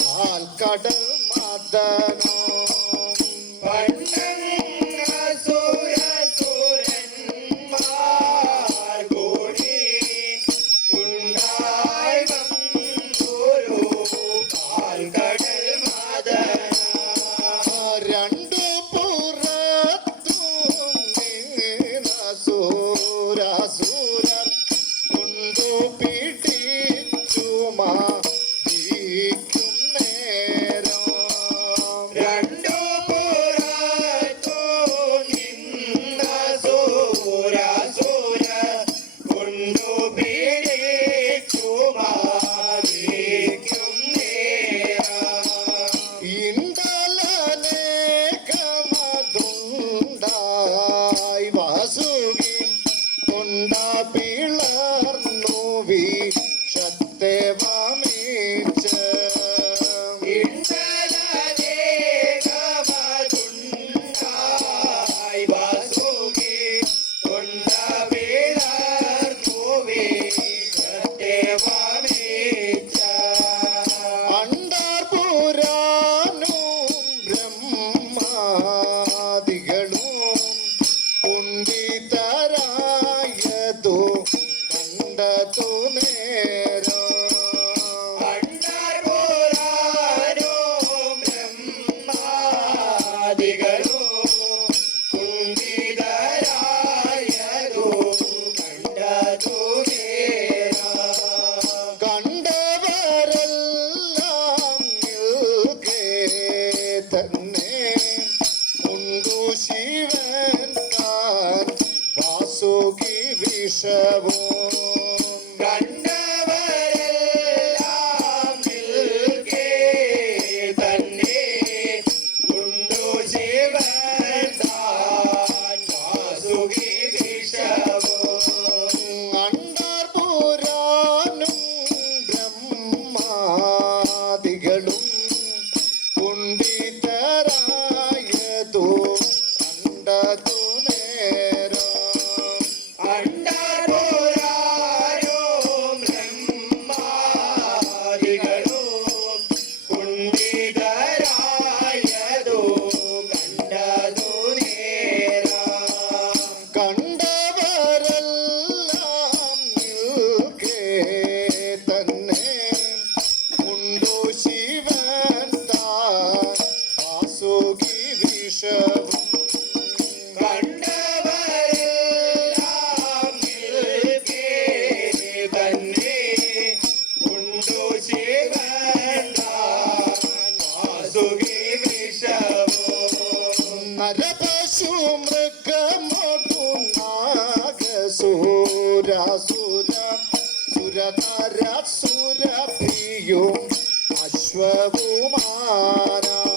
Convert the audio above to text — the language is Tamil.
கால் கடல் மாதனோ விஷவோம் கண் Tomara.